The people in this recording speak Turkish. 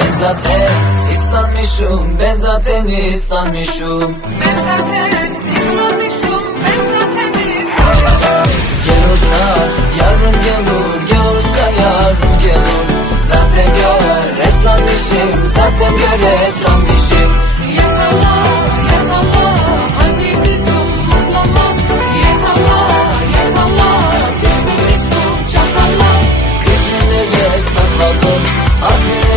Ben zaten İslanmışım Ben zaten İslanmışım Ben zaten İslanmışım Ben zaten İslanmışım Gel olsa yarın gelir Gel olsa yarın gelir Zaten göre İslanmışım Zaten göre İslanmışım Yasala yasala Hani bizim mutlama Yakala yakala Düşmemiş bu çakala. Kızını ye sakladım Aferin.